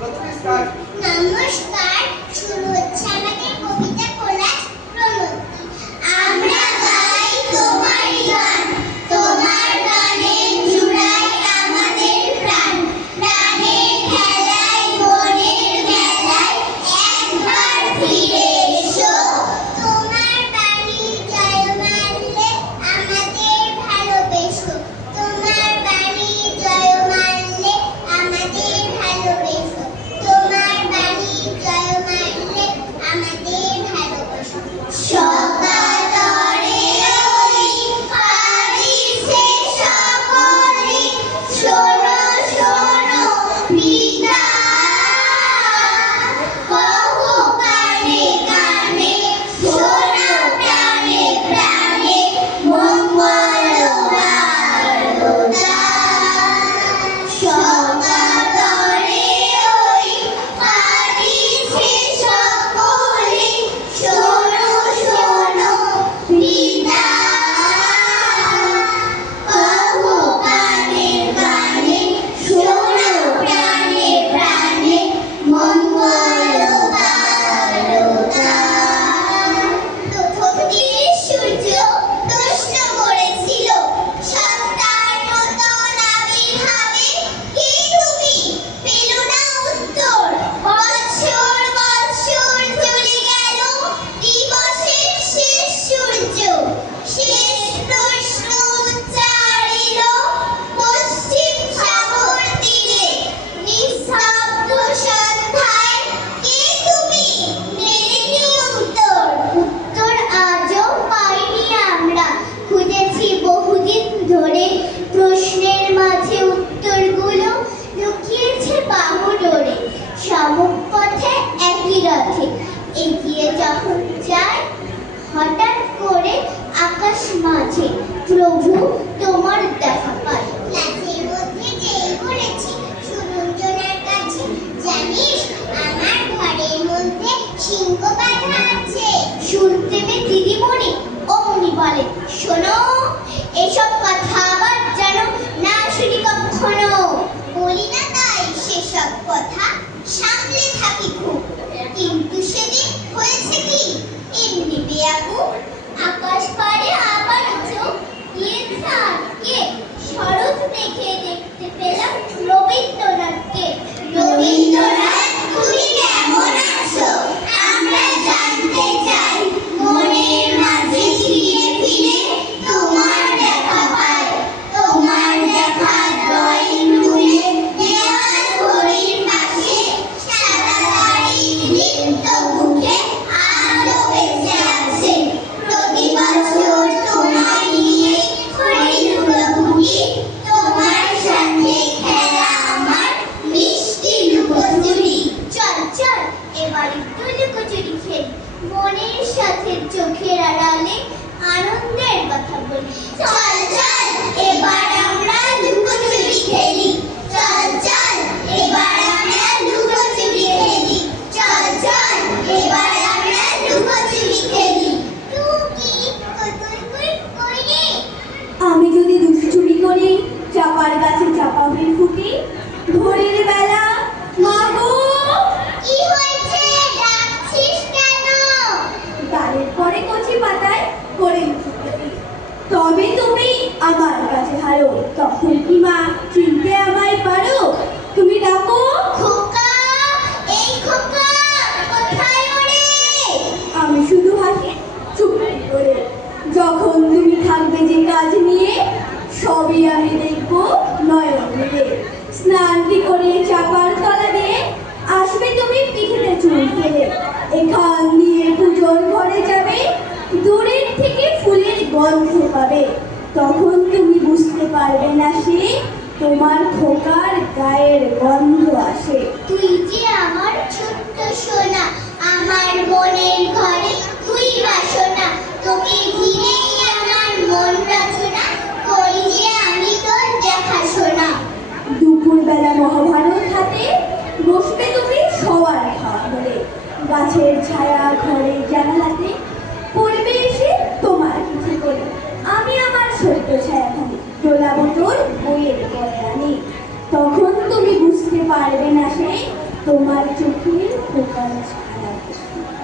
নমস্কার, শুরু হচ্ছে আমাদের কবিতা কোলাজ প্রণতি। আমরা গাই তোমার গান, তোমার গানে জুড়াই আমাদের প্রাণ। প্রাণের খেলায় মনের মেলায় একবার ফিরে এসো। তোমার বাণী জয় মানলে আমাদের ভালোবেসো। তোমার বাণী জয় মানলে আমাদের ভালোবেসো। তোমার বাণী জয় মানলে আমাদের ভালোবাসো। সকাতরে ওই পারিছে সকলে, শোনো শোনো বিদায়। কহো কানে কানে, শোনো প্রাণে প্রাণে, মঙ্গল বারতা। সকাতরে ওই পারিছে সকলে, শোনো শোনো বিদায়। কহো কানে কানে, শোনো প্রাণে প্রাণে, মঙ্গল বারতা। প্রথম দিকে সূর্য প্রশ্ন করেছিল, সত্তার নূতন আবির্ভাবে কে তুমি? পেল না উত্তর। বৎসর বৎসর চলে গেল, দিবসের শেষ সূর্য। শেষ প্রশ্ন উচ্চারিল পশ্চিম সাগর তীরে, নিস্তব্ধ সন্ধ্যায় কে তুমি? মেলেনি উত্তর। উত্তর আজও পাইনি আমরা, খুঁজেছি বহুদিন ধরে। প্রশ্নের মাঝে উত্তরগুলো লুকিয়েছে বাহুডোরে। সম্মুখ পথে একই রথে এগিয়ে যখন যায়, হঠাৎ করে আকাশ মাঝে প্রভু তোমার দেখা পাই। ক্লাসের মধ্যে যেই বলেছি সুরঞ্জনার কাছে, জানিস আমার ঘরের মধ্যে সিংহ বাঁধা আছে। শুনতে পেয়ে দিদিমণি অমনি বলে, শোনো, এসব কথা আবার যেন না শুনি কখনো। বলি না তাই সেসব কথা, সামলে থাকি খুব। কিন্তু সেদিন হয়েছে কি, এমনি বেয়াকুব। আকাশ পারে আবার চোখ দিয়েছে আটকে, শরৎ মেঘে দেখতে পেলাম রবীন্দ্রনাথকে। রবীন্দ্রনাথ, তুমি কেমন আছো? আমরা জানতে চাই। মনের মাঝে ফিরে ফিরে তোমার দেখা পাই। তোমার দেখা ড্রয়িং রুমে, দেওয়াল ঘড়ির পাশে, সাদা দাড়ি লিপ্ত মুখে আজও বেঁচে আছে। প্রতি বছর তোমায় নিয়ে হরিদুলো ঘুরি, তোমার সাথে খেলা আমার মিষ্টি লুকোচুরি। চল চল এবার একটু লুকোচুরি খেলি, মনের সাথে চোখের আড়ালে আনন্দের কথা বলি। চল চল এবার আমরা লুকোচুরি খেলি। চল চল এবার আমরা লুকোচুরি খেলি। চল চল এবার আমরা লুকোচুরি খেলি। টুকি কই কই কই রে? আমি যদি দুষ্টুমি করি, চাপার গাছে চাপা হয়ে ফুটি, ভোরের বেলা মা গো, কি হয়েছে? ডাকছিস কেন? গালের পরে কচি পাতায় করে ফুটি। তবে তুমি আমার কাছে হারো, তখন কি মা চিনতে আমায় পারো? তুমি ডাকো, খোকা, এই খোকা, কোথায় ওরে? আমি শুধু হাসি চুপ করে। যখন তুমি থাকবে যে কাজ নিয়ে, সবই আমি দেখবো নয়ন মিলে। স্নানটি করে চাপার তলা দিয়ে আসবে তুমি পিঠেতে চুল ফেলে। এখান দিয়ে পুজোর ঘরে যাবে, দূরের থেকে ফুলের গন্ধ পাবে। তখন তুমি বুঝতে পারবে না সে তোমার খোকার গায়ের গন্ধ আসে। তুই যে আমার ছোট্ট সোনা, আমার মনের ঘরে তুই বাসনা। তোকে ঘিরেই আমার মন রচনা, করি যে আমি তোর দেখাশোনা। দুপুরবেলা মহাভারত হাতে বসবে তুমি সবার খাওয়া ধরে। গাছের ছায়া ঘরের জানালাতে পড়বে এসে তোমার পিঠে করে। আমি আমার ছোট্ট ছায়াখানে দোলাবো তোর বইয়ের পরে আনি। তখন তুমি বুঝতে পারবে না সে তোমার চোখের ফোকাস ছাড়া কিছু।